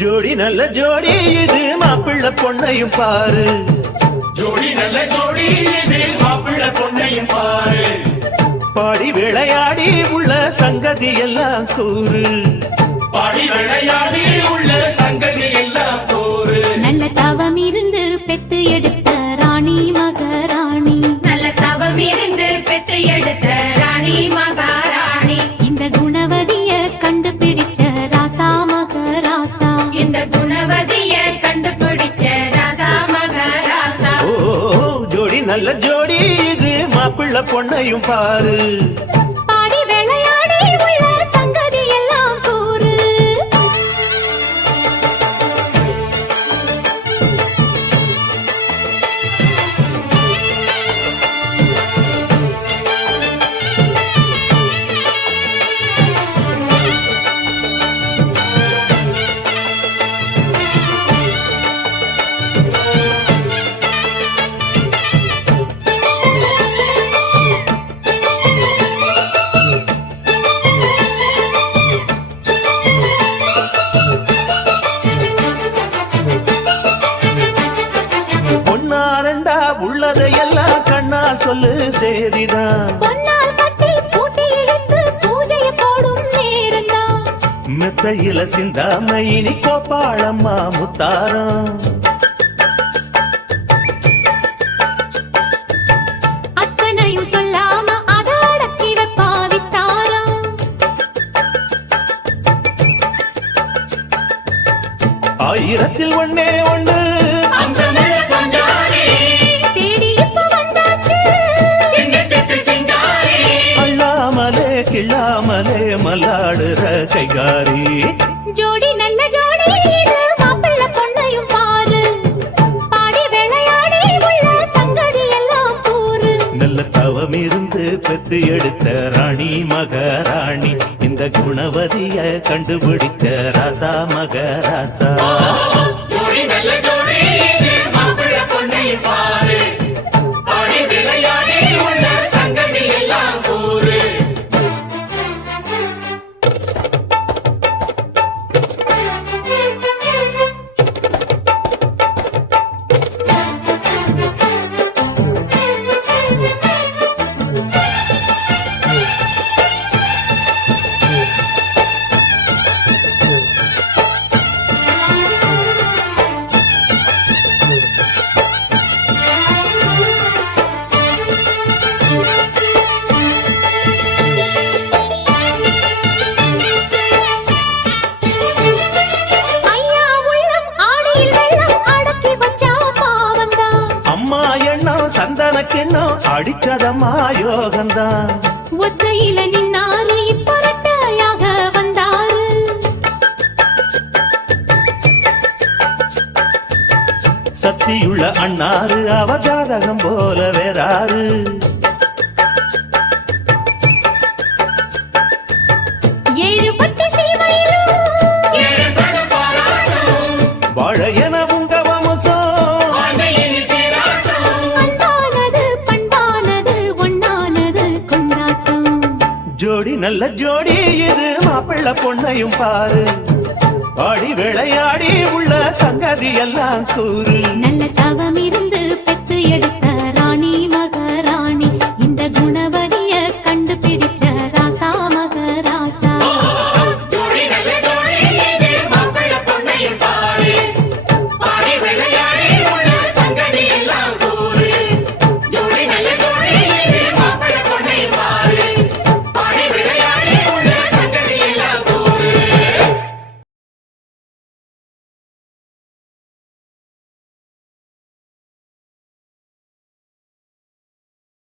ஜோடி நல்ல ஜோடி இது மாப்பிள்ள பொண்ணையும் பாரு. ஜோடி நல்ல ஜோடி இது மாப்பிள்ள பொண்ணையும் பாரு. பாடி விளையாடி உள்ள சங்கதி எல்லாம் கூறு. பாடி விளையாடி உள்ள சங்கதி எல்லாம் கூறு. நல்ல தவம் இருந்து பெத்து எடுத்த ராணி மகாராணி. நல்ல தவம் இருந்து பெத்து எடுத்த ராணி மகாராணி. இந்த குணவதிய கண்டுபிடிச்ச ராசா மகராசா. இந்த குணவதிய கண்டுபிடிச்ச ராசா மகாராசா. ஓ ஜோடி நல்ல ஜோடி இது மாப்பிள்ள பொண்ணையும் பாரு. பாடி விளையாடி உள்ள சங்கதி எல்லாம் கூறு. உள்ளதையெல்லாம் கண்ணால் சொல்லு சேதிதான். பொன்னால் கட்டி பூட்டி இழுத்து பூஜையை போடும் நேரம்தான். மெத்தையில சிந்தாம இனி கோப்பாளம்மா முத்தாரம். அத்தனையும் சொல்லாம அத அடக்கி வைப்பா வித்தாரம். ஆயிரத்தில் ஒண்ணே ஒண்ணு தேடி இப்ப வந்தாச்சு. அள்ளாமலே கிள்ளாமலே மல்லாடுற கைகாரி. ஜோடி நல்ல ஜோடி இது மாப்பிள்ள பொண்ணையும் பாரு. பாடி விளையாடி உள்ள சங்கதி எல்லாம் கூறு. நல்ல தவம் இருந்து பெத்து எடுத்த ராணி மகாராணி. இந்த குணவதிய கண்டுபிடிச்ச ராசா மகராசா. ஜோடி நல்ல ஜோடி இது மாப்பிள்ள பொண்ணையும் பாரு. பாடி விளையாடி உள்ள சங்கதி எல்லாம் கூறு. சந்தனக்கென்னும் அடிச்சதம்மா யோகந்தான். ஒத்தையில நின்னாரு இப்ப ரெட்டையாக வந்தாரு. சக்தியுள்ள அண்ணாரு அவ ஜாதகம் போல வேறாரு. ஏழு பட்டு சீமையிலும் வாழ என உங்க வம்சம். ஜோடி நல்ல ஜோடி இது மாப்பிள்ள பொண்ணையும் பாரு. பாடி விளையாடி உள்ள சங்கதி எல்லாம் கூறு. நல்ல தவமி